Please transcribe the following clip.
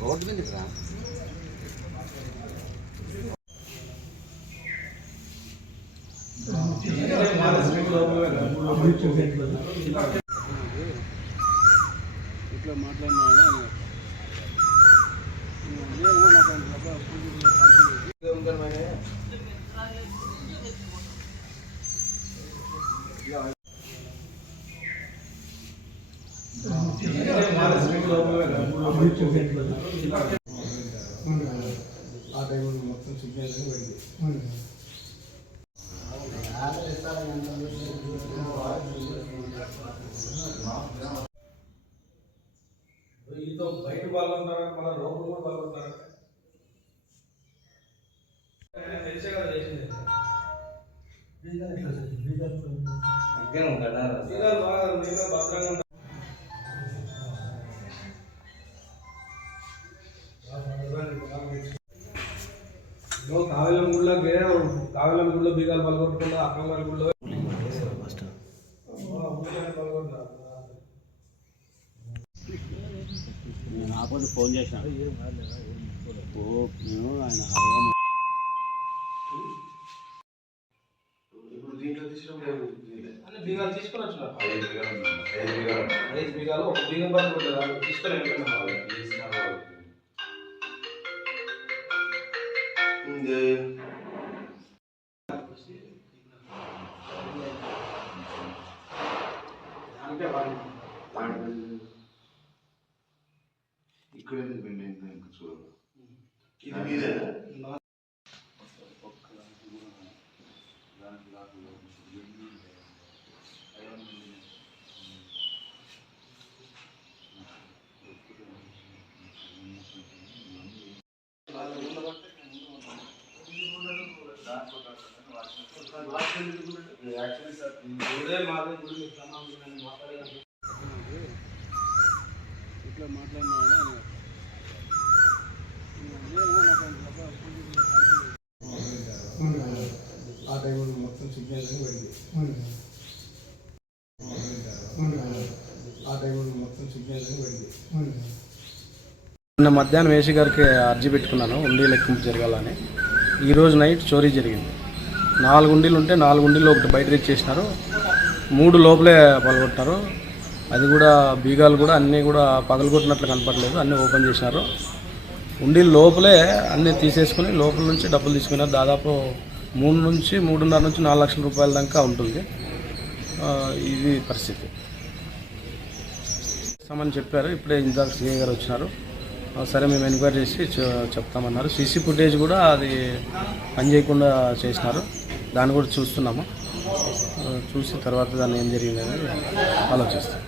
Road మీదకి రా. ఇట్లా మాట్లాడినా ఆ టైంలో మొత్తం సిగ్నల్ పడింది. ఈతో బయట పాల్గొంటారా, మన లోపల కూడా పాల్గొంటారా? తెలిసే కదా చేసింది. కావేలం గుడిలో బీగాలు పాల్గొట్టకుండా అక్కగారి గుడిలో నేను ఆపోతే ఫోన్ చేసిన నేను ఆయన బీగాలు తీసుకొని వచ్చిన 5 బీగాలు ఒక బీగం పట్టుకుంటారు తీసుకొని ఇక్కడ ఇంకా చూడాలి. ఇది మీదేనా? ఇట్లా మాట్లాడినా ఆ టైంలో మొత్తం సిగ్నల్ పడింది. ఆ టైంలో మొత్తం సిగ్నల్ పడింది. నిన్న మధ్యాహ్నం వేసి గారికి అర్జీ పెట్టుకున్నాను ఉండి లెక్కింపు జరగాలని. ఈరోజు నైట్ చోరీ జరిగింది. 4 ఉండీలు ఉంటే 4 ఉండీలు ఒకటి బయట తెచ్చేసినారు, 3 లోపలే పగలగొట్టినారు. అది కూడా బీగాలు కూడా అన్నీ కూడా పగలగొట్టినట్లు కనపడలేదు, అన్నీ ఓపెన్ చేసినారు. ఉండీలు లోపలే అన్నీ తీసేసుకుని లోపల నుంచి డబ్బులు తీసుకున్నారు. దాదాపు 3 నుంచి 3.5 నుంచి 4 లక్షల రూపాయల దాకా ఉంటుంది. ఇది పరిస్థితి. ఇస్తామని చెప్పారు. ఇప్పుడే ఇందాక సిఐ గారు వచ్చినారు. సరే మేము ఎంక్వైరీ చేసి చెప్తామన్నారు. సీసీ ఫుటేజ్ కూడా అది పని చేయకుండా చేసినారు, దాన్ని కూడా చూస్తున్నాము. చూసి తర్వాత దాన్ని ఏం జరిగిందని ఆలోచిస్తాం.